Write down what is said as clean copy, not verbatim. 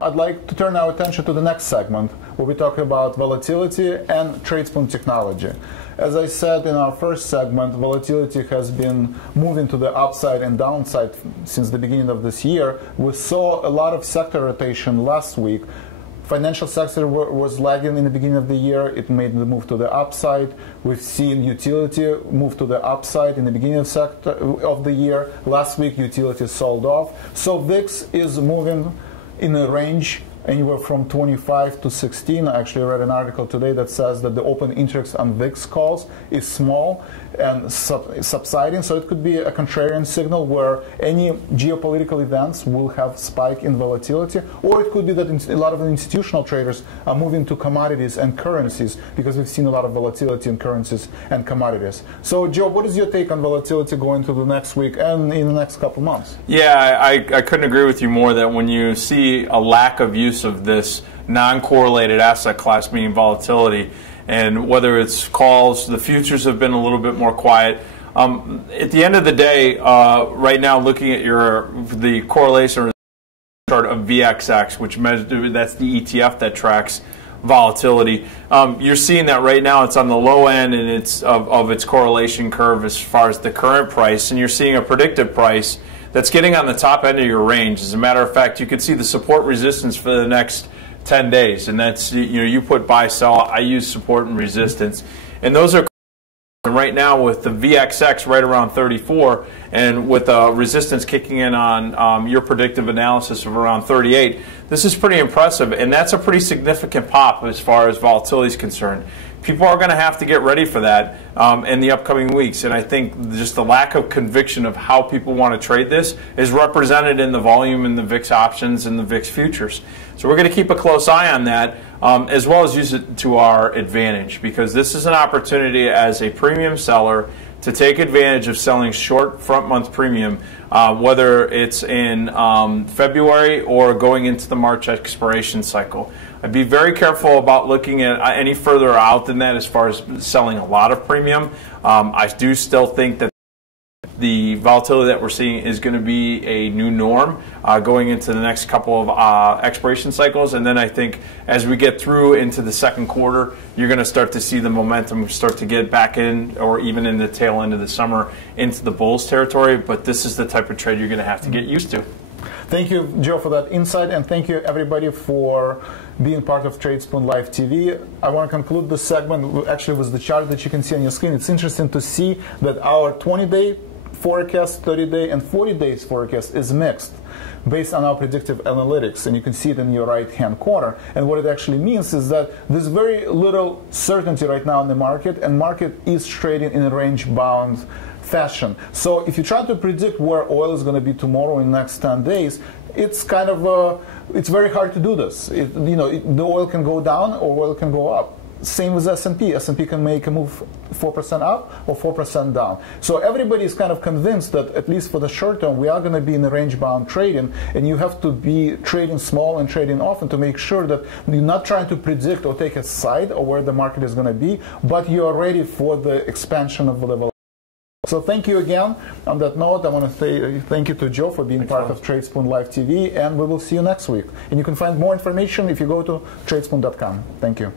I'd like to turn our attention to the next segment, where we talk about volatility and Tradespoon technology. As I said in our first segment, volatility has been moving to the upside and downside since the beginning of this year. We saw a lot of sector rotation last week. Financial sector was lagging in the beginning of the year. It made the move to the upside. We've seen utility move to the upside in the beginning of the year. Last week, utility sold off. So VIX is moving in a range anywhere from 25 to 16. I actually read an article today that says that the open interest on VIX calls is small and subsiding, so it could be a contrarian signal where any geopolitical events will have spike in volatility, or it could be that a lot of institutional traders are moving to commodities and currencies because we've seen a lot of volatility in currencies and commodities. So Joe, what is your take on volatility going to the next week and in the next couple months? Yeah, I couldn't agree with you more that when you see a lack of use of this non-correlated asset class, meaning volatility, and whether it's calls, the futures have been a little bit more quiet. At the end of the day, right now, looking at the correlation chart of VXX, which measures, that's the ETF that tracks volatility, you're seeing that right now it's on the low end and it's of its correlation curve as far as the current price, and you're seeing a predicted price that's getting on the top end of your range. As a matter of fact, you could see the support resistance for the next 10 days, and that's, you put buy, sell, I use support and resistance, and those are right now with the VXX right around 34, and with resistance kicking in on your predictive analysis of around 38. This is pretty impressive, and that's a pretty significant pop as far as volatility is concerned. People are going to have to get ready for that in the upcoming weeks, and I think just the lack of conviction of how people want to trade this is represented in the volume in the VIX options and the VIX futures. So we're going to keep a close eye on that, as well as use it to our advantage, because this is an opportunity as a premium seller to take advantage of selling short front month premium, whether it's in February or going into the March expiration cycle. I'd be very careful about looking at any further out than that as far as selling a lot of premium. I do still think that the volatility that we're seeing is going to be a new norm going into the next couple of expiration cycles, and then I think as we get through into the second quarter, you're going to start to see the momentum start to get back in, or even in the tail end of the summer, into the bulls territory. But this is the type of trade you're going to have to get used to. Thank you, Joe, for that insight, and thank you, everybody, for being part of Tradespoon Live TV. I want to conclude this segment actually with the chart that you can see on your screen. It's interesting to see that our 20-day forecast, 30-day, and 40 days forecast is mixed based on our predictive analytics, and you can see it in your right-hand corner. And what it actually means is that there's very little certainty right now in the market, and market is trading in a range-bound fashion. So if you try to predict where oil is going to be tomorrow in the next 10 days, it's kind of it's very hard to do this. The oil can go down or oil can go up. Same with S&P. S&P can make a move 4% up or 4% down. So everybody is kind of convinced that, at least for the short term, we are going to be in a range-bound trading, and you have to be trading small and trading often to make sure that you're not trying to predict or take a side of where the market is going to be, but you are ready for the expansion of the level. So thank you again. On that note, I want to say thank you to Joe for being part of Tradespoon Live TV, and we will see you next week. And you can find more information if you go to tradespoon.com. Thank you.